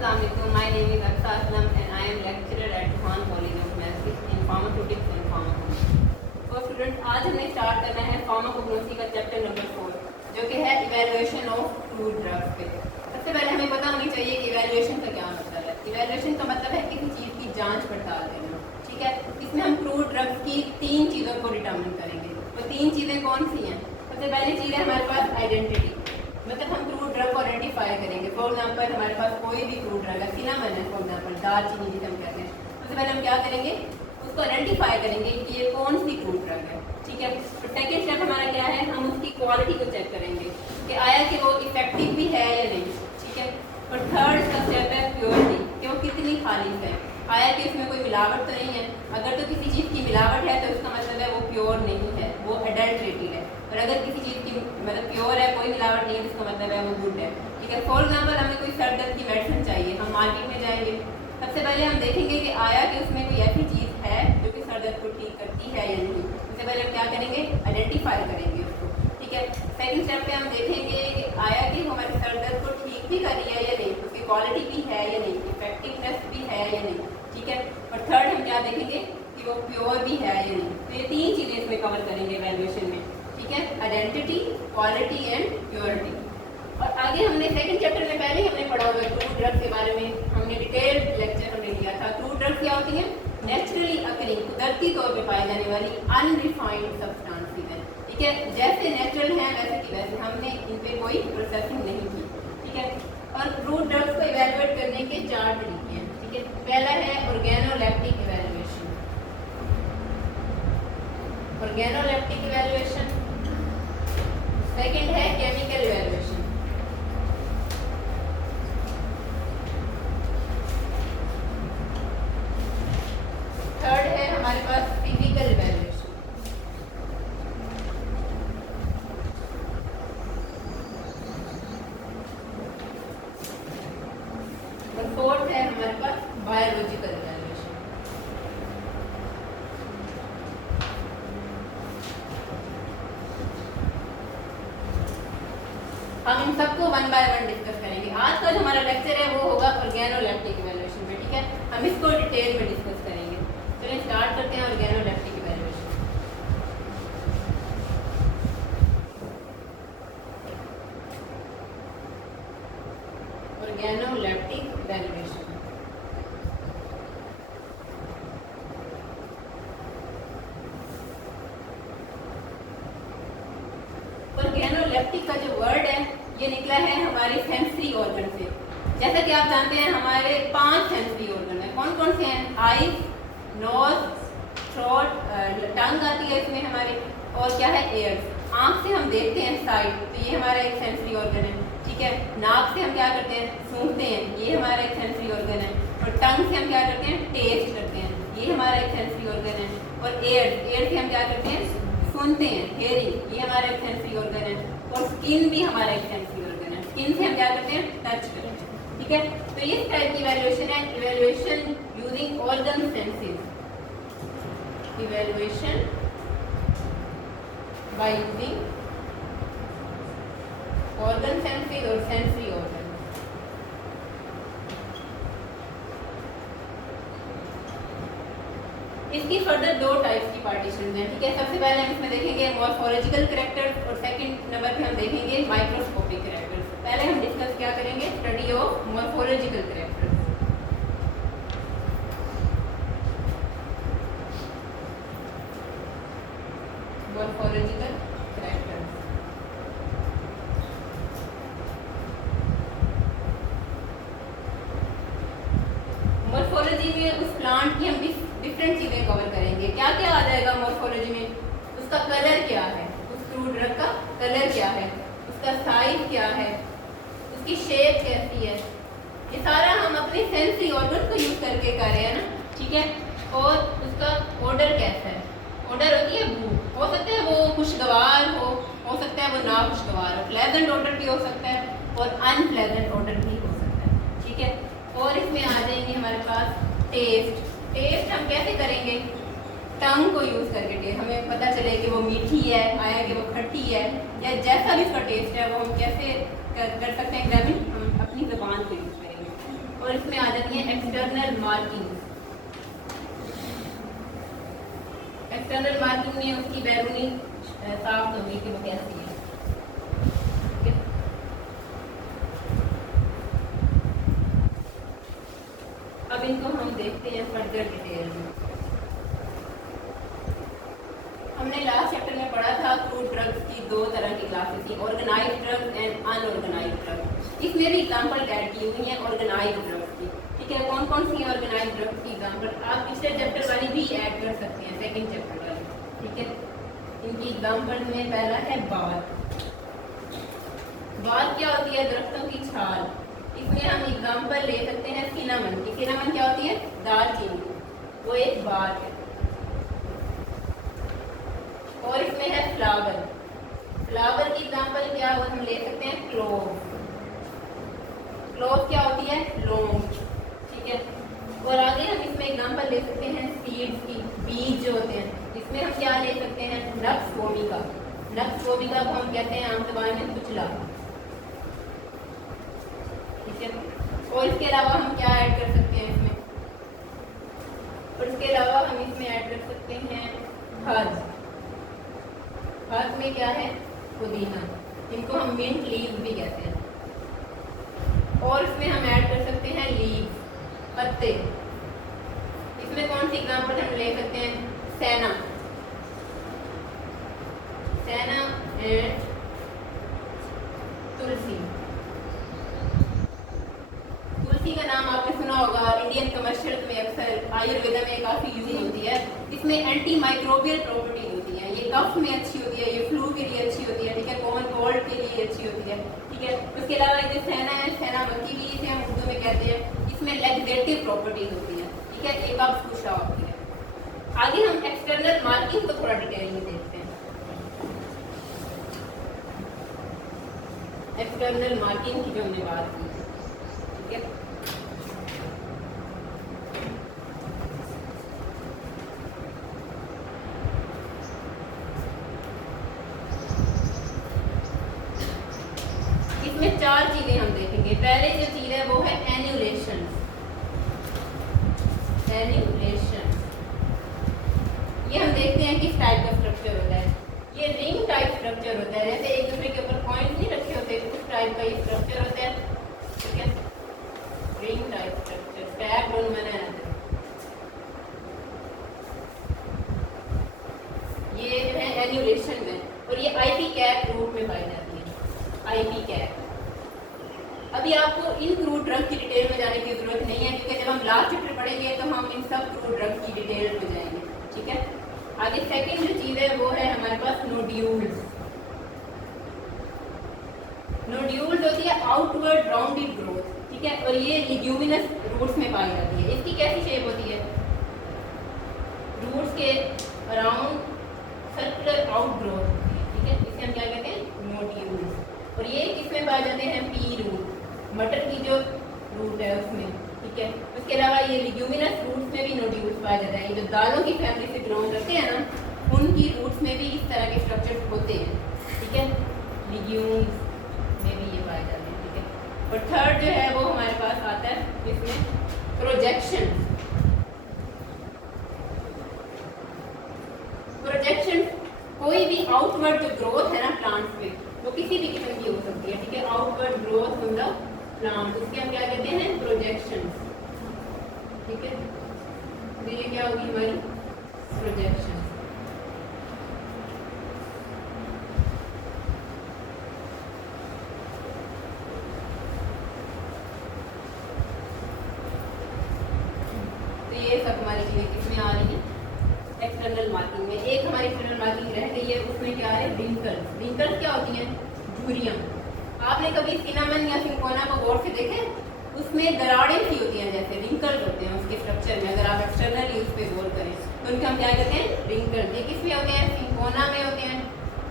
Assalamualaikum. My name is Aqsa Aslam and I am lecturer at Johan College of Medicine in Pharmaceutics and Pharmacology. तो student आज हमें start करना है pharmacognosy का chapter number 4 जो कि है इवैल्यूएशन ऑफ क्रूड ड्रग्स पे। सबसे पहले हमें पता होनी चाहिए कि इवैल्यूएशन का क्या मतलब है। इवैल्यूएशन का मतलब है किसी चीज़ की जांच पड़ताल करना, ठीक है। इसमें हम क्रूड ड्रग्स की 3 चीज़ों को डिटर्मिन करेंगे। वो 3 चीज़ें कौन सी हैं? सबसे पहली चीज़ है हमारे पास आइडेंटिटी, मतलब हम क्रूड ड्रग को आइडेंटिफाई करेंगे। फॉर एग्जाम्पल हमारे पास कोई भी क्रूड ड्रग है, सिनामन है फॉर एग्जाम्पल, दालचीनी जिसे हम कहते हैं, सबसे पहले हम क्या करेंगे उसको आइडेंटिफाई करेंगे कि ये कौन सी क्रूड ड्रग है, ठीक है। तो सेकेंड स्टेप हमारा क्या है, हम उसकी क्वालिटी को चेक करेंगे कि आया कि वो इफेक्टिव भी है या नहीं, ठीक है। और थर्ड इसका स्टेप है प्योरिटी, कि वो कितनी खालिश है, आया कि इसमें कोई मिलावट तो नहीं है। अगर तो किसी चीज़ की मिलावट है तो इसका मतलब है वो प्योर नहीं है, वो अडल्ट्रेटेड है। और अगर किसी चीज़ की मतलब प्योर है, कोई मिलावट नहीं है, तो इसका मतलब है वो गुड है, ठीक है। फॉर एग्जाम्पल हमें कोई सर दर्द की मेडिसिन चाहिए, हम मार्केट में जाएंगे, सबसे पहले हम देखेंगे कि आया कि उसमें कोई ऐसी चीज़ है जो कि सर दर्द को ठीक करती है या नहीं। सबसे पहले हम क्या करेंगे, आइडेंटिफाई करेंगे उसको, ठीक है। सेकेंड स्टेप पे हम देखेंगे कि आया कि हमारे सर दर्द को ठीक भी कर रही है या नहीं, उसकी क्वालिटी भी है या नहीं, इफेक्टिवनेस भी है या नहीं, ठीक है। और थर्ड हम क्या देखेंगे कि वो प्योर भी है या नहीं। तो ये 3 चीज़ें इसमें कवर करेंगे इवैल्यूएशन में, ठीक है, आइडेंटिटी, क्वालिटी एंड प्योरिटी। और आगे हमने सेकंड चैप्टर में पहले ही हमने पढ़ा हुआ है क्रूड ड्रग्स के बारे में, हमने डिटेल लेक्चर हमने लिया था। क्रूड ड्रग्स क्या होती हैं? नेचुरली अकरिंग, कुदरती तौर पे पाई जाने वाली अनरिफाइंड सब्सटेंसेस हैं, ठीक है। जैसे नेचुरल हैं वैसे की वैसे, हमने इन पे कोई प्रोसेसिंग नहीं की, ठीक है। और क्रूड ड्रग्स को इवैल्यूएट करने के 4 तरीके हैं, ठीक है। पहला है organoleptic evaluation, organoleptic evaluation. Second है केमिकल इवैल्यूएशन, थर्ड है हमारे पास फिजिकल इवैल्यूएशन, और फोर्थ है हमारे पास बायोलॉजिकल इवैल्यूएशन। हम इन सबको 1 बाय 1 डिस्कस करेंगे। आज का जो हमारा लेक्चर है वो होगा ऑर्गेनोलेप्टिक इवैल्यूएशन पे, ठीक है। हम इसको डिटेल में डिस्कस करेंगे। चलिए स्टार्ट करते हैं organoleptic evaluation. Organoleptic evaluation organoleptic का जो वर्ड है ये निकला है हमारे सेंसरी ऑर्गन से। जैसा कि आप जानते हैं हमारे 5 सेंसरी ऑर्गन है। कौन कौन से हैं? आईज, नोज, थ्रोट, टंग आती है इसमें हमारी, और क्या है, एयर्स। आँख से हम देखते हैं साइट, तो ये हमारा एक सेंसरी ऑर्गन है, ठीक है। नाक से हम क्या करते हैं, सूंघते हैं, ये हमारा एक सेंसरी ऑर्गन है। और टंग से हम क्या करते हैं, टेस्ट करते हैं, ये हमारा एक सेंसरी ऑर्गन है। और एयर से हम क्या करते हैं, सुनते हैं, हेयरिंग, ये हमारा एक सेंसरी ऑर्गन है। और स्किन भी हमारा एक सेंसरी ऑर्गन है, स्किन से हम क्या करते हैं, टच करते हैं, ठीक है। तो इस टाइप की इवैल्यूएशन है evaluation using organ senses, evaluation by using organ senses और सेंसरी ऑर्गन। इसकी फर्दर 2 टाइप्स की पार्टीशन है, ठीक है। सबसे पहले हम इसमें देखेंगे मॉर्फोलॉजिकल कैरेक्टर्स और सेकंड नंबर पे हम देखेंगे माइक्रोस्कोपिक कैरेक्टर्स। पहले हम डिस्कस क्या करेंगे, study of morphological characters. Morphological characters, morphology में उस प्लांट की हम डिफरेंट चीज़ें कवर करेंगे। क्या क्या आ जाएगा मॉर्फोलॉजी में? उसका कलर क्या है, उस क्रूड ड्रग का कलर क्या है, उसका साइज क्या है, उसकी शेप कैसी है, ये सारा हम अपने सेंसरी ऑर्गन को यूज करके कर रहे हैं ना, ठीक है। और उसका ऑर्डर कैसा है, ऑर्डर होती है बू, हो सकता है वो खुशगवार हो सकता है वो ना खुशगवार हो, प्लेजेंट ऑर्डर भी हो सकता है और अनप्लेजेंट ऑर्डर भी हो सकता है, ठीक है। और इसमें आ जाएंगे हमारे पास टेस्ट। टेस्ट हम कैसे करेंगे, टंग को यूज़ करके टेस्ट, हमें पता चले कि वो मीठी है, आया कि वो खट्टी है, या जैसा भी उसका टेस्ट है वो हम कैसे कर सकते हैं एग्जामिन, हम अपनी ज़बान को यूज़ करेंगे। और इसमें आ जाती है एक्सटर्नल मार्किंग। एक्सटर्नल मार्किंग में उसकी बैरूनी साफ होगी कि वो कैसी है। ठीक है? अब इनको हम देखते हैं फर्दर डिटेल में। हमने लास्ट चैप्टर में पढ़ा था क्रूड ड्रग्स की दो तरह की क्लासेस थी, organised drugs and unorganised drugs. इसमें भी एग्जांपल ऐड की हुई है ऑर्गेनाइज्ड ड्रग्स की। ठीक है, कौन कौन सी ऑर्गेनाइज्ड ड्रग्स की एग्जांपल आप पिछले चैप्टर वाली भी ऐड कर सकते हैं, सेकंड चैप्टर वाली। ठीक है, इनकी एग्जांपल में पहला है बार। बार क्या होती है? दरख्तों की छाल। इसमें हम एग्जांपल ले सकते हैं सिनामन की। सिनामन क्या होती है? दालचीनी, वो एक बार है। और इसमें है फ्लावर। फ्लावर की एग्जांपल क्या हो हम ले सकते हैं? क्लोव। क्लोव क्या होती है? लौंग। ठीक है, और आगे हम इसमें एग्जांपल ले सकते हैं सीड्स की, बीज जो होते हैं। इसमें हम क्या ले सकते हैं? Nux vomica. नक्स वोमिका को हम कहते हैं आम ज़बान में कुचला। ठीक है, और इसके अलावा हम क्या ऐड कर सकते हैं इसमें? और इसके अलावा हम इसमें ऐड कर सकते हैं हर्ब। हर्ब में क्या है? पुदीना, इनको हम मिंट लीव भी कहते हैं। और इसमें हम ऐड कर सकते हैं लीव, पत्ते। इसमें कौन सी एग्जांपल हम ले सकते हैं? सेना, सेना एंड तुलसी। तुलसी का नाम आपने सुना होगा, इंडियन कमर्शियल में अक्सर आयुर्वेदा में काफ़ी यूज होती है। इसमें एंटी माइक्रोबियल प्रॉपर्टी होती है, ये कफ में अच्छी होती है, ये फ्लू के लिए अच्छी होती है। ठीक है, कॉमन कोल्ड के लिए अच्छी होती है। ठीक है, उसके अलावा ये सेना है, सेना मक्खी भी इसे हम उर्दू में कहते हैं। इसमें लैक्सेटिव प्रॉपर्टीज होती है। ठीक है, एक आप खुशा होती है। आगे हम एक्सटर्नल मार्किंग को थोड़ा डिटेल में देखते हैं। एक्सटर्नल मार्किंग की जो हमने बात की, ठीक है, इसमें चार चीजें हम देखेंगे। पहले जो चीज है वो है एन्यूलेशन। एन्यूलेशन ये हम देखते हैं किस टाइप का स्ट्रक्चर होता है। ये रिंग टाइप स्ट्रक्चर होता है, जैसे एक दूसरे के ऊपर पॉइंट नहीं रखे होते, उस टाइप का ये स्ट्रक्चर होता है। ठीक है, रिंग टाइप स्ट्रक्चर, टैग दोनों मैंने ये है एन्यूलेशन में, और ये आईपी कैप रूट में पाई जाती है। IP cap. अभी आपको इन क्रूड ड्रग की डिटेल में जाने की जरूरत नहीं है, क्योंकि जब हम लास्ट चैप्टर पढ़ेंगे तो हम इन सब क्रूड ड्रग की डिटेल में जाएंगे। ठीक है, आगे सेकंड जो चीज है वो है हमारे पास नोड्यूल्स। नोड्यूल्स होती है आउटवर्ड राउंडेड ग्रोथ। ठीक है, और ये लिग्यूमिनस रूट्स में पाई जाती है। इसकी कैसी शेप होती है? रूट्स के अराउंड सर्कुलर आउट ग्रोथ होती है। ठीक है, इसे हम क्या कहते हैं? नोड्यूल्स। और ये किसमें पाए जाते हैं? पी रूट, मटर की जो रूट है उसमें। ठीक है, उसके अलावा ये लिग्यूमिनस रूट्स में भी नोड्यूल्स पाए जाते हैं। जो दालों की फैमिली से बिलोंग करते हैं ना, उनकी रूट्स में भी इस तरह के स्ट्रक्चर होते हैं। ठीक है, लिग्यूम्स में भी ये पाए जाते हैं। ठीक है, और थर्ड जो है वो हमारे पास आता है इसमें प्रोजेक्शन। प्रोजेक्शन कोई भी आउटवर्ड जो ग्रोथ है ना प्लांट्स पे, वो किसी भी किस्म की हो सकती है। ठीक है, outward growth in the plant, उसके हम क्या कहते हैं? प्रोजेक्शन। ठीक है, तो ये क्या होगी हमारी? प्रोजेक्शन। तो ये सब हमारी चीजें किसमें आ रही है? एक्सटर्नल मार्किंग में। एक हमारी एक्सटर्नल मार्किंग रह गई है, उसमें क्या है? रिंकल्स। रिंकल्स क्या होती हैं? झुर्रियाँ। आपने कभी सिनामन या सिंकोना को गौर से देखे? उसमें दरारें सी होती हैं, जैसे रिंकल्स होते हैं उसके स्ट्रक्चर में। अगर आप एक्सटर्नली उस पर गौर करें तो उनके हम क्या कहते हैं? रिंकल्स। ये किस में होते हैं? सिंकोना में होते हैं।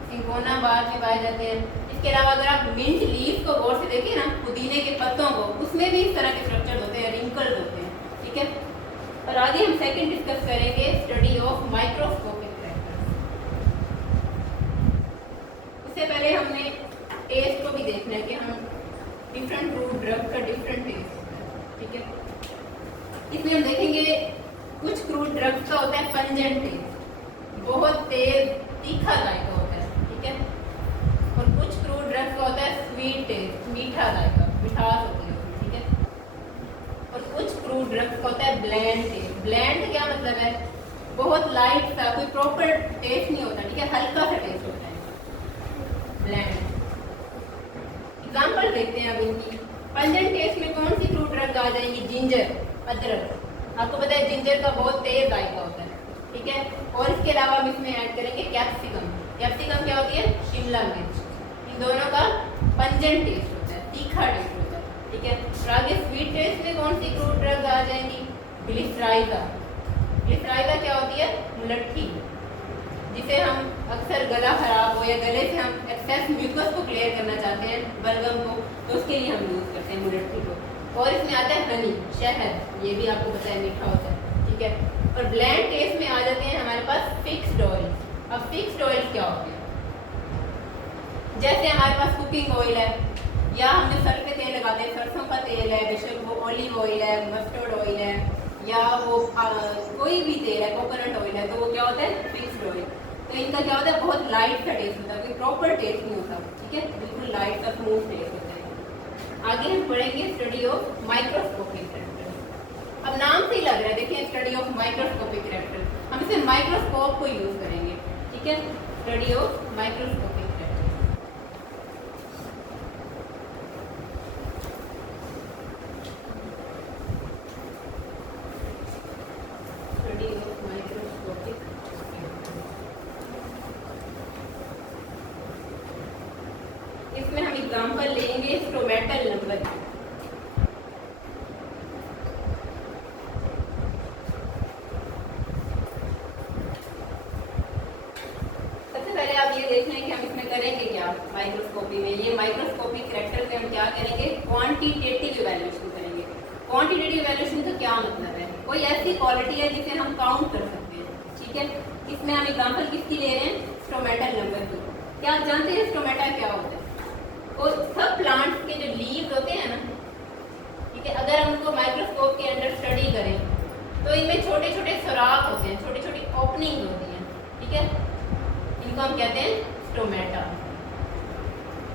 सिंकोना बार में पाए जाते हैं। इसके अलावा अगर आप मिंट लीफ को गौर से देखें ना, पुदीने के पत्तों को, उसमें भी इस तरह के स्ट्रक्चर होते हैं, रिंकल्स होते हैं। ठीक है, और आगे हम सेकंड डिस्कस करेंगे स्टडी ऑफ माइक्रोस्कोपिक फैक्टर्स। उससे पहले हमने टेस्ट को भी देखना है कि हम डिफरेंट फ्रूट ड्रग का डिफरेंट टेस्ट होता है। ठीक है, इसमें हम देखेंगे कुछ क्रूड ड्रग्स का होता है पंजेंट टेस्ट, बहुत तेज तीखा जायका होता है, ठीक है। और कुछ क्रूड ड्रग्स का होता है स्वीट टेस्ट, मीठा जायका, मिठास होती है उसमें, ठीक है। और कुछ क्रूड ड्रग्स का होता है ब्लैंड टेस्ट। ब्लैंड का क्या मतलब है? बहुत लाइट सा, कोई प्रॉपर टेस्ट नहीं होता, ठीक है, हल्का सा टेस्ट होता है ब्लैंड। एग्जाम्पल देखते हैं अब इनकी। पंजेंट टेस्ट में कौन सी क्रूड ड्रग आ जाएंगी? जिंजर, अदरक। आपको पता है जिंजर का बहुत तेज जायका होता है, ठीक है। और इसके अलावा हम इसमें ऐड करेंगे कैप्सिकम। कैप्सिकम क्या होती है? शिमला मिर्च। इन दोनों का पंजेंट टेस्ट होता है, तीखा टेस्ट होता है, ठीक है। और आगे स्वीट टेस्ट में कौन सी क्रूड ड्रग आ जाएंगी? ग्लिसराइजा। ग्लिसराइजा क्या होती है? मुलट्ठी, जिसे हम अक्सर गला खराब हो या गले से हम एक्सेस म्यूकस को क्लियर करना चाहते हैं, बलगम को, तो उसके लिए हम यूज़ करते हैं मुलट्ठी को। और इसमें आता है हनी, शहद, ये भी आपको पता है मीठा होता है, ठीक है। और ब्लैंड टेस्ट में आ जाते हैं हमारे पास फिक्स्ड ऑयल। अब फिक्स्ड ऑयल क्या होते हैं? जैसे हमारे पास कुकिंग ऑयल है, या हम जो सर पे तेल लगाते हैं, सरसों का तेल है, बेशक वो ऑलिव ऑयल है, मस्टर्ड ऑयल है, या वो कोई भी तेल है, कोकोनट ऑयल है, तो वो क्या होता है? Fixed oil. तो इनका क्या होता है? बहुत लाइट सा टेस्ट होता है, कोई प्रॉपर टेस्ट नहीं होता, ठीक है, बिल्कुल लाइट सा स्मूथ टेस्ट होता है। आगे हम पढ़ेंगे स्टडी ऑफ माइक्रोस्कोपिक कैरेक्टर। अब नाम से ही लग रहा है, देखिए स्टडी ऑफ माइक्रोस्कोपिक कैरेक्टर, हम इसे माइक्रोस्कोप को यूज करेंगे, ठीक है। Study of microscopic character. Study of microscopic. इसमें हम एग्जांपल लेंगे स्टोमेटल नंबर। सबसे पहले आप ये देख लें कि हम इसमें करेंगे क्या माइक्रोस्कोपी में। ये माइक्रोस्कोपिक कैरेक्टर में हम क्या करेंगे? क्वांटिटेटिव इवैल्यूएशन करेंगे। क्वांटिटेटिव इवैल्यूएशन का क्या मतलब है? कोई ऐसी क्वालिटी है जिसे हम काउंट कर सकते हैं, ठीक है। इसमें हम एग्जांपल किसकी ले रहे हैं? स्टोमेटल नंबर की। क्या आप जानते हैं स्टोमेटा क्या होता है? और सब प्लांट्स के जो लीव्स होते हैं ना, ठीक है, अगर हम उनको माइक्रोस्कोप के अंदर स्टडी करें तो इनमें छोटे छोटे सुराख होते हैं, छोटी छोटी ओपनिंग होती हैं, ठीक है। इनको हम कहते हैं स्टोमेटा।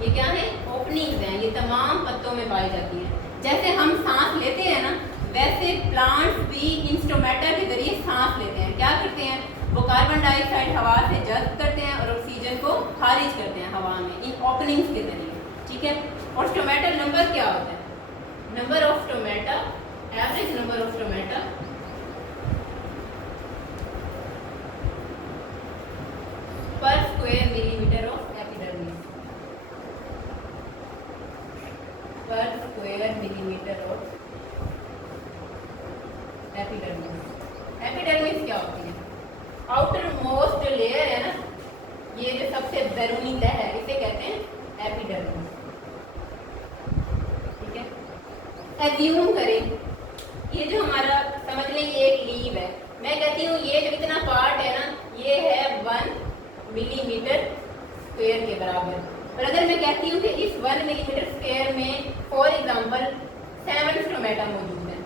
ये क्या है? ओपनिंग्स हैं, ये तमाम पत्तों में पाई जाती हैं। जैसे हम सांस लेते हैं ना, वैसे प्लांट्स भी इन स्टोमेटा के जरिए सांस लेते हैं। क्या करते हैं? वो कार्बन डाइऑक्साइड हवा से जज्ब करते हैं और ऑक्सीजन को खारिज करते हैं हवा में इन ओपनिंग्स के जरिए, ठीक है। और स्टोमेटल नंबर क्या होता है? Number of stomata, average number of stomata पर स्क्वायर मिलीमीटर ऑफ एपिडर्मिस, पर square millimetre of epidermis. Epidermis क्या होती है? आउटर मोस्ट जो लेयर है ना, ये जो सबसे बैरूनी तह है, इसे कहते हैं एपिडर्मिस, ठीक है। एज्यूम करें ये जो हमारा, समझ लें ये एक लीव है, मैं कहती हूँ ये जो इतना पार्ट है ना, ये है 1 मिलीमीटर स्क्वायर के बराबर। और अगर मैं कहती हूँ कि इस 1 मिलीमीटर स्क्वायर में फॉर एग्जांपल 7 स्टोमेटा मौजूद है,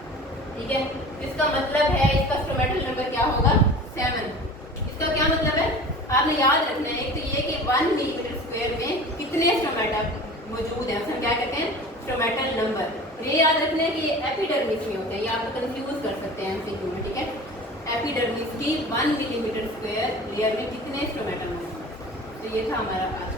ठीक है, इसका मतलब है इसका स्टोमेटल नंबर क्या होगा? 7। इसका क्या मतलब है? आपने याद रखना है, एक तो ये कि 1 मिलीमीटर स्क्वायर में कितने स्टोमेटा मौजूद है, उसे क्या कहते हैं? Stomatal number. और ये याद रखना है कि ये एपिडर्मिस में होते हैं, ये आपको कंफ्यूज कर सकते हैं एमसीक्यू में, ठीक है। एपिडर्मिस की 1 मिलीमीटर स्क्वायर लेयर में कितने स्टोमेटा मौजूद है। तो ये था हमारा आज